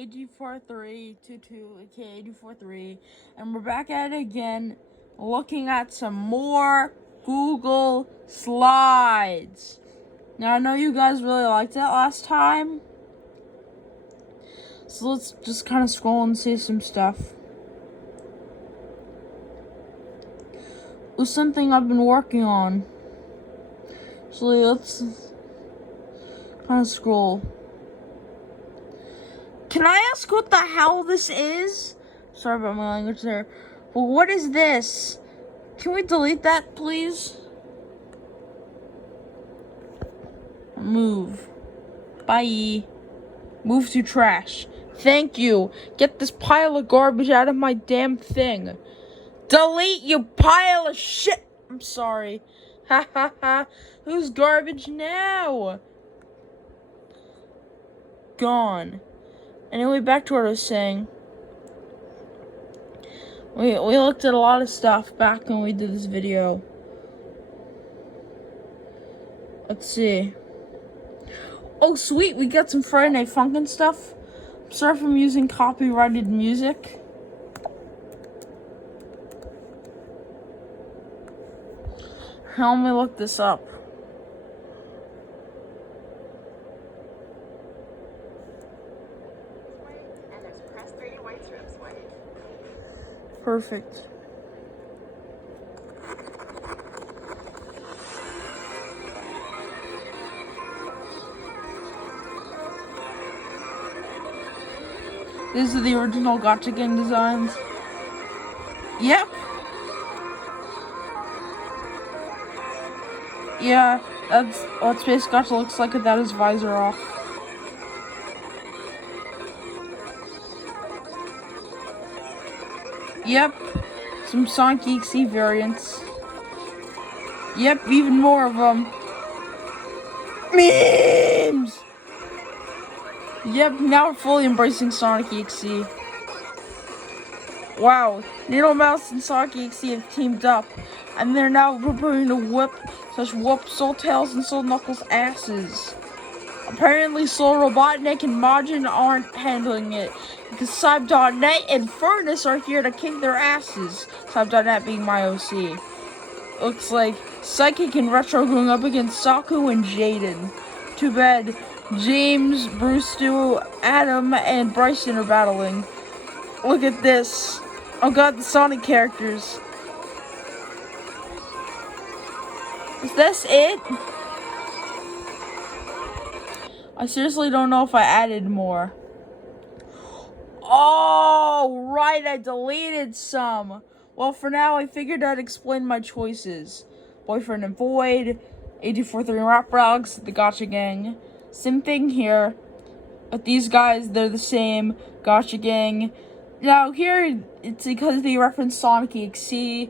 AG4322, aka AG43, and we're back at it again, looking at some more Google Slides. Now, I know you guys really liked it last time, so let's just kind of scroll and see some stuff. It was something I've been working on, so let's kind of scroll. Can I ask what the hell this is? Sorry about my language there. But what is this? Can we delete that, please? Move. Bye. Move to trash. Thank you. Get this pile of garbage out of my damn thing. Delete, you pile of shit. I'm sorry. Ha ha ha. Who's garbage now? Gone. Anyway, back to what I was saying. We looked at a lot of stuff back when we did this video. Let's see. Oh, sweet, we got some Friday Night Funkin' stuff. I'm sorry if I'm using copyrighted music. Let me look this up. Perfect. These are the original Gotcha Gang designs. Yep. Yeah, that's what Space Gotcha looks like without his visor off. Yep. Some Sonic EXE variants. Yep, even more of them. Memes! Yep, now we're fully embracing Sonic EXE. Wow, Needle Mouse and Sonic EXE have teamed up, and they're now preparing to whoop Soul Tails and Soul Knuckles' asses. Apparently, Soul Robotnik and Majin aren't handling it, because Cybe.net and Furnace are here to kick their asses. Cybe.net being my OC. Looks like Psychic and Retro going up against Saku and Jaden. Too bad James, Bruce, Stu, Adam, and Bryson are battling. Look at this. Oh god, the Sonic characters. Is this it? I seriously don't know if I added more. Oh, right, I deleted some. Well, for now, I figured I'd explain my choices. Boyfriend and Void, AG43 Rap Rogs, the Gotcha Gang. Same thing here. But these guys, they're the same. Gotcha Gang. Now, here, it's because they reference Sonic EXE,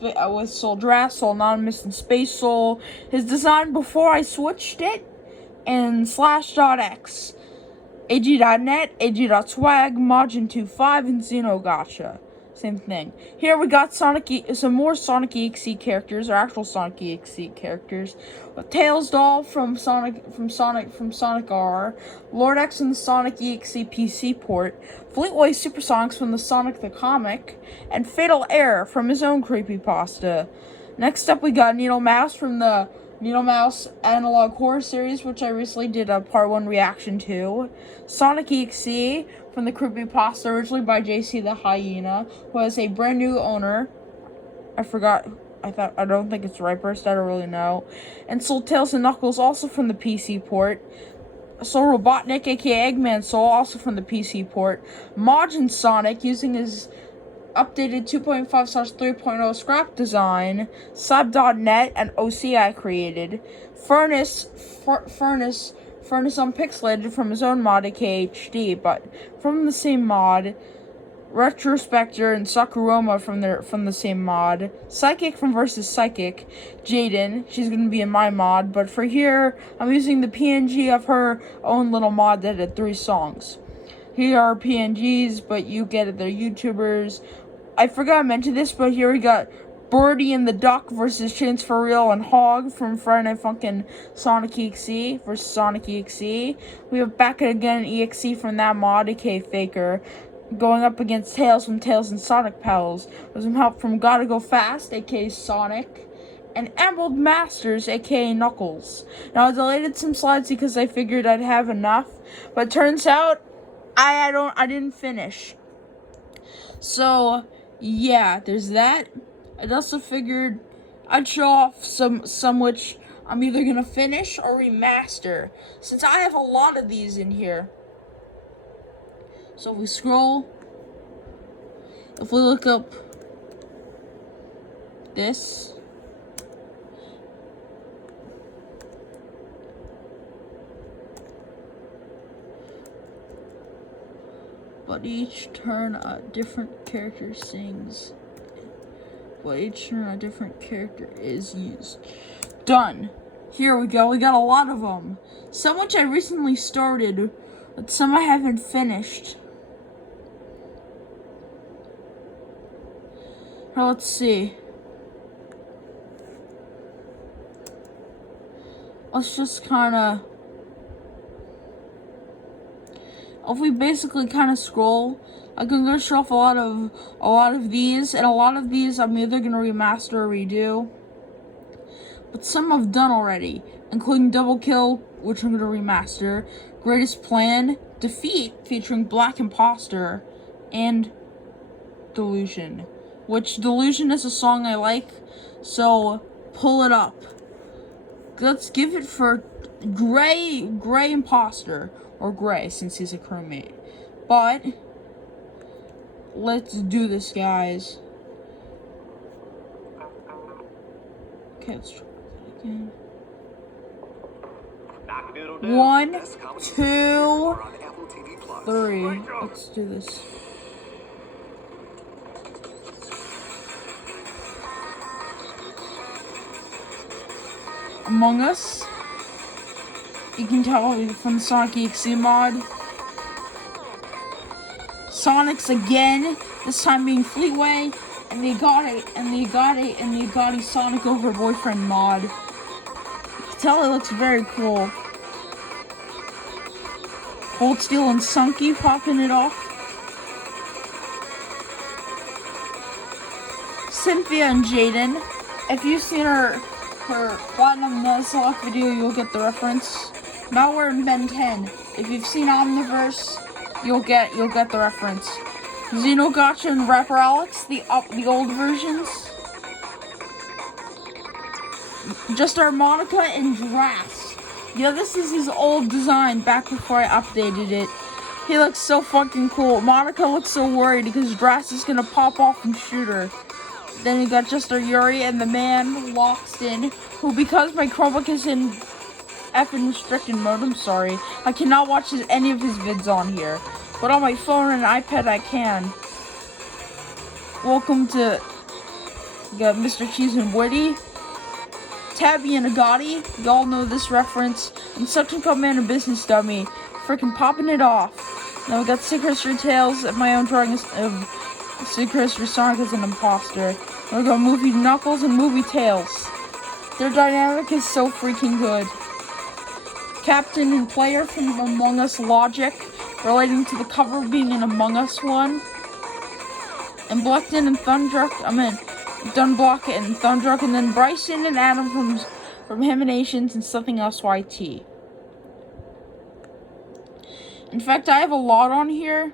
with Soul Draft, Soul Anonymous, and Space Soul. His design before I switched it, and Slash.x. AG.net, AG.swag, Majin25, and Xenogotcha. Same thing. Here we got some more Sonic EXE characters, or actual Sonic EXE characters. With Tails Doll from Sonic R, Lord X from the Sonic EXE PC port, Fleetway Supersonics from the Sonic the Comic, and Fatal Error from his own creepypasta. Next up we got Needle Mouse from the Needle Mouse Analog Horror series, which I recently did a part 1 reaction to. Sonic EXE from the creepypasta originally by JC the Hyena, who has a brand new owner. I don't think it's Ripurst, I don't really know. And Soul Tails and Knuckles, also from the PC port. Soul Robotnik, aka Eggman Soul, also from the PC port. Majin Sonic, using his updated 2.5/3.0 scrap design, Cybe.net and OCI created. Furnace unpixelated from his own mod, aka HD, but from the same mod. Retrospector and Sakuroma from the same mod. Psychic from Versus Psychic. Jaden, she's gonna be in my mod, but for here, I'm using the PNG of her own little mod that had 3 songs. Here are PNGs, but you get it, they're YouTubers. I forgot to mention this, but here we got Birdie and the Duck versus Chance for Real and Hog from Friday Night Funkin' Sonic EXE versus Sonic EXE. We have Back Again EXE from that mod, aka Faker, going up against Tails from Tails and Sonic Pals. With some help from Gotta Go Fast, aka Sonic, and Emerald Masters, aka Knuckles. Now I deleted some slides because I figured I'd have enough, but turns out I didn't finish. So yeah, there's that. I also figured I'd show off some which I'm either gonna finish or remaster, since I have a lot of these in here. So if we scroll, if we look up this, but each turn a different character sings. But each turn a different character is used. Done. Here we go. We got a lot of them. Some which I recently started, but some I haven't finished. Now let's see. Let's just kind of... If we basically kind of scroll, I'm gonna show off a lot of these, and a lot of these I'm either gonna remaster or redo. But some I've done already, including Double Kill, which I'm gonna remaster, Greatest Plan, Defeat, featuring Black Imposter, and Delusion. Which Delusion is a song I like, so pull it up. Let's give it for Gray Imposter. Or Gray, since he's a crewmate. But let's do this, guys. Okay, let's try that again. 1, 2, 3. Let's do this. Among Us. You can tell from the Sonic EXE mod. Sonic's again, this time being Fleetway, and the Agati Sonic Over Boyfriend mod. You can tell it looks very cool. Cold Steel and Sunky popping it off. Cynthia and Jaden. If you've seen her Platinum Nuzlocke video, you'll get the reference. Malware and Ben 10. If you've seen Omniverse, you'll get the reference. Xenogotcha and Rapper Alex, the old versions. Just Monica and Drass. Yeah, this is his old design back before I updated it. He looks so fucking cool. Monica looks so worried because Drass is gonna pop off and shoot her. Then we got Just Yuri and the man Lockston, who, because my Chromebook is in effing restricted mode, I'm sorry, I cannot watch any of his vids on here. But on my phone and iPad I can. Welcome to... We got Mr. Cheese and Woody. Tabby and Agati. Y'all know this reference. And Suction Cup Man and Business Dummy. Freaking popping it off. Now we got Secret History Tales of my own drawing of Secret History Sonic as an imposter. Now we got Movie Knuckles and Movie Tails. Their dynamic is so freaking good. Captain and Player from Among Us Logic, relating to the cover being an Among Us one. And Blackton and Dunblock and Thundruck, and then Bryson and Adam from Hemanations and Something Else YT. In fact, I have a lot on here.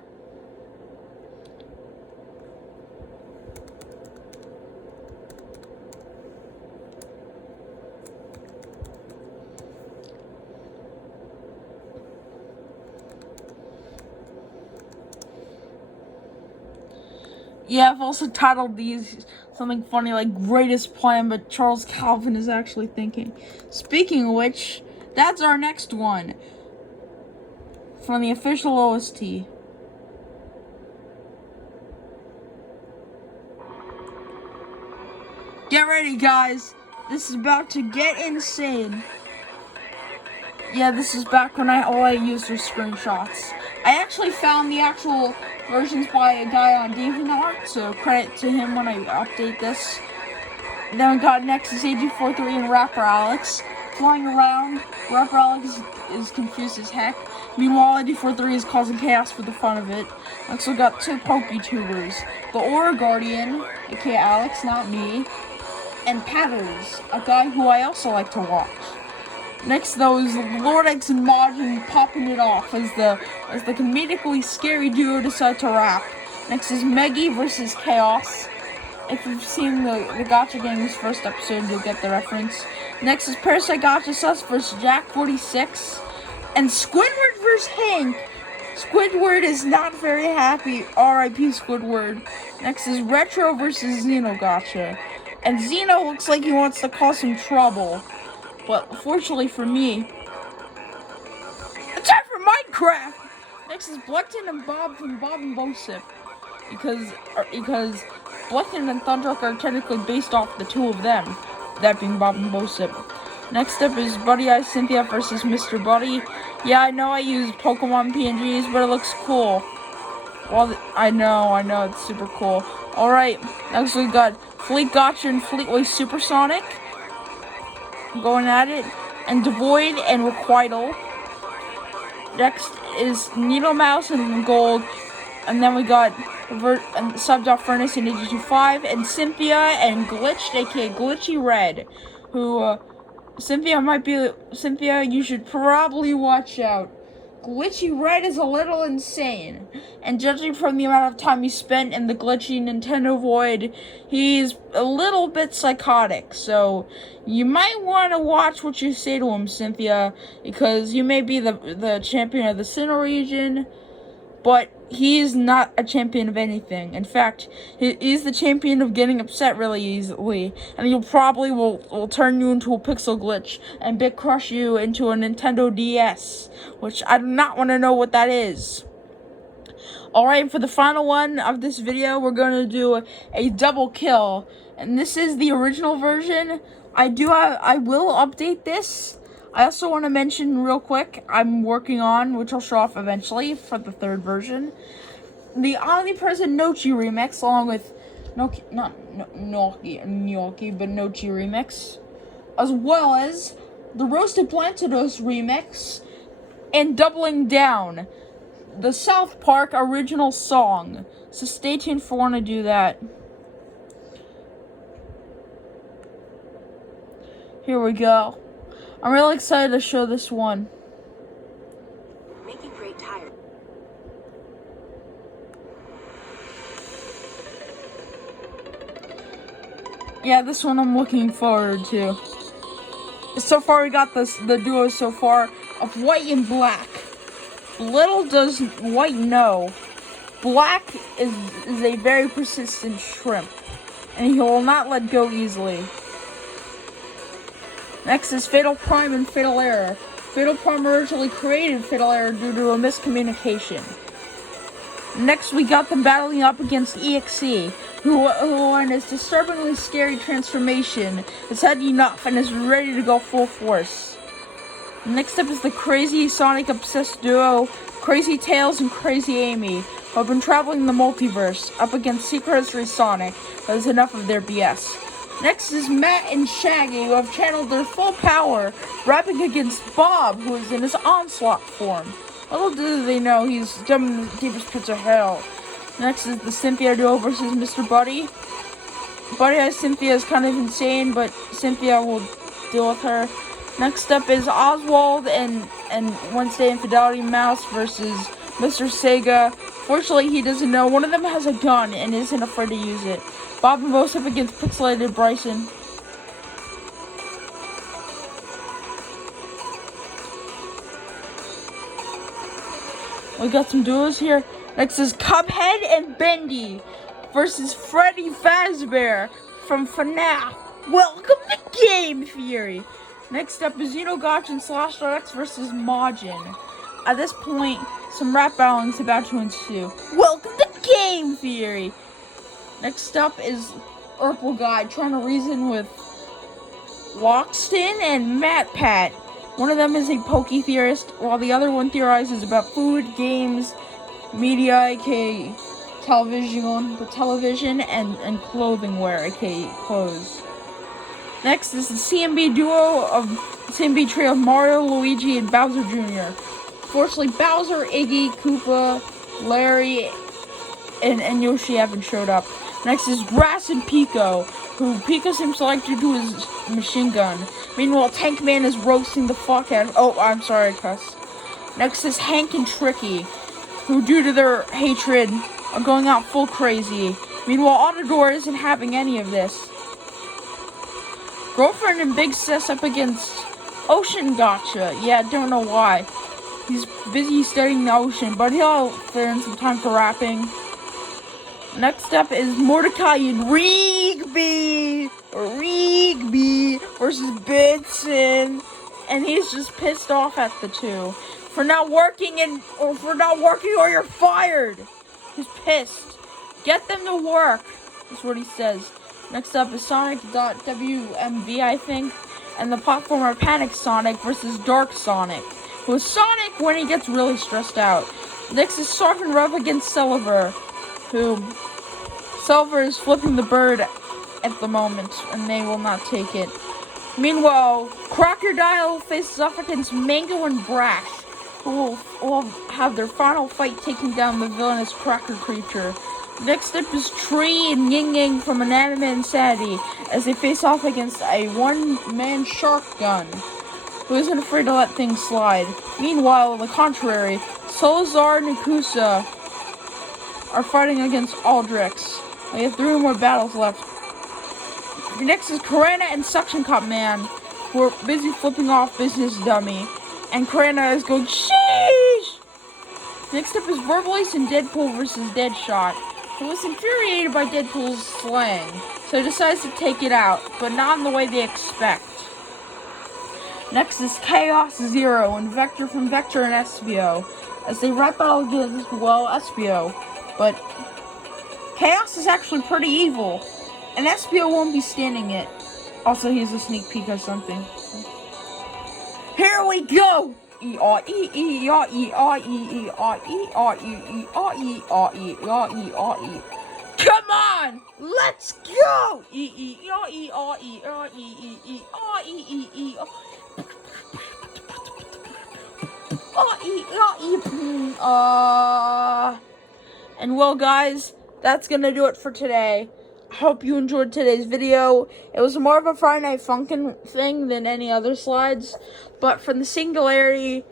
Yeah, I've also titled these something funny like Greatest Plan, but Charles Calvin is actually thinking. Speaking of which, that's our next one. From the official OST. Get ready, guys. This is about to get insane. Yeah, this is back when all I used were screenshots. I actually found the actual versions by a guy on DeviantArt, so credit to him when I update this. Then we got next is AG43 and Rapper Alex. Flying around, Rapper Alex is confused as heck. Meanwhile, AG43 is causing chaos for the fun of it. Next we got two PokeTubers. The Aura Guardian, aka Alex, not me. And Patters, a guy who I also like to watch. Next though is Lord X and Majin popping it off as the comedically scary duo decide to rap. Next is Meggy versus Chaos. If you've seen the Gacha Gang's first episode, you'll get the reference. Next is Parasite Gacha Sus versus Jack46. And Squidward versus Hank. Squidward is not very happy. R.I.P. Squidward. Next is Retro versus Xeno Gacha. And Xeno looks like he wants to cause some trouble. But fortunately for me, it's time for Minecraft! Next is Blecton and Bob from Bob and Bosip. Because Blecton and Thundrock are technically based off the two of them. That being Bob and Bosip. Next up is Buddy Eye Cynthia versus Mr. Buddy. Yeah, I know I use Pokemon PNGs, but it looks cool. Well, I know, it's super cool. Alright, next we got Fleet Gotcha and Fleetway Supersonic going at it, and Devoid and Requital. Next is Needle Mouse and Gold, and then we got Subdot Furnace and AG25, and Cynthia and Glitched, aka Glitchy Red, who, Cynthia, you should probably watch out. Glitchy Red is a little insane, and judging from the amount of time he spent in the glitchy Nintendo Void, he's a little bit psychotic, so you might want to watch what you say to him, Cynthia, because you may be the champion of the Sinnoh region, but he's not a champion of anything. In fact, he's the champion of getting upset really easily, and he'll probably will turn you into a pixel glitch and bit crush you into a Nintendo DS, which I do not want to know what that is. Alright, for the final one of this video, we're going to do a double kill, and this is the original version. I will update this. I also want to mention real quick, I'm working on, which I'll show off eventually, for the third version, the Omnipresent Nochi remix, along with Nochi remix, as well as the Roasted Plantados remix, and Doubling Down, the South Park original song. So stay tuned for when I do that. Here we go. I'm really excited to show this one. Making great tire. Yeah, this one I'm looking forward to. So far we got the duo so far of White and Black. Little does White know, Black is a very persistent shrimp, and he will not let go easily. Next is Fatal Prime and Fatal Error. Fatal Prime originally created Fatal Error due to a miscommunication. Next, we got them battling up against EXE, who in his disturbingly scary transformation has had enough and is ready to go full force. Next up is the crazy Sonic-obsessed duo, Crazy Tails and Crazy Amy, who have been traveling the multiverse up against Secret History Sonic, but is enough of their BS. Next is Matt and Shaggy, who have channeled their full power, rapping against Bob, who is in his Onslaught form. Little do they know he's jumping in the deepest pits of hell. Next is the Cynthia duo versus Mr. Buddy. Buddy has Cynthia is kind of insane, but Cynthia will deal with her. Next up is Oswald and Wednesday Infidelity Mouse versus Mr. Sega. Fortunately, he doesn't know. One of them has a gun and isn't afraid to use it. Bob and Bosip against Pixelated Bryson. We got some duos here. Next is Cuphead and Bendy versus Freddy Fazbear from FNAF. Welcome to Game Theory. Next up is Xenogacha and Slash.X versus Majin. At this point, some rap battling is about to ensue. Welcome to Game Theory. Next up is Urkel Guy trying to reason with Lockston and MatPat. One of them is a pokey theorist, while the other one theorizes about food, games, media, aka television, and clothing wear, aka clothes. Next is the CMB duo of CMB trio of Mario, Luigi, and Bowser Jr. Fortunately, Bowser, Iggy, Koopa, Larry, and Yoshi haven't showed up. Next is Grass and Pico, who Pico seems to like to do his machine gun. Meanwhile, Tank Man is roasting the fuck out of... Oh, I'm sorry, cuss. Next is Hank and Tricky, who, due to their hatred, are going out full crazy. Meanwhile, Autodor isn't having any of this. Girlfriend and Big Sis up against Ocean Gotcha. Yeah, don't know why. He's busy studying the ocean, but he'll fit in some time for rapping. Next up is Mordecai and Rigby versus Benson, and he's just pissed off at the two for not working or you're fired. He's pissed. Get them to work. That's what he says. Next up is Sonic.WMV, I think, and the platformer Panic Sonic versus Dark Sonic, who is Sonic when he gets really stressed out. Next is Sarf and Ruff against Silver, who Silver is flipping the bird at the moment, and they will not take it. Meanwhile, Crocodile faces off against Mango and Brash, who will have their final fight taking down the villainous Cracker Creature. Next up is Tree and Ying Yang from Anime Insanity as they face off against a one-man shark gun who isn't afraid to let things slide. Meanwhile, on the contrary, Solazar and Nakusa are fighting against Aldrix. We have 3 more battles left. Next is Karana and Suction Cup Man, who are busy flipping off Business Dummy, and Karana is going sheesh! Next up is Verbalace and Deadpool versus Deadshot, who was infuriated by Deadpool's slang, so he decides to take it out, but not in the way they expect. Next is Chaos Zero and Vector from Vector and Espio, as they rap battle against, well, Espio, but Chaos is actually pretty evil, and Espio won't be standing it. Also, here's a sneak peek of something. Here we go! Come on! Let's go! And well, guys, that's gonna do it for today. I hope you enjoyed today's video. It was more of a Friday Night Funkin' thing than any other slides, but from the Singularity,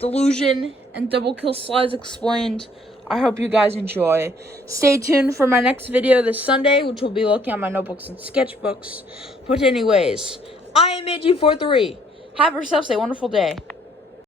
Delusion, and Double Kill slides explained, I hope you guys enjoy. Stay tuned for my next video this Sunday, which will be looking at my notebooks and sketchbooks. But anyways, I am AG43. Have yourselves a wonderful day.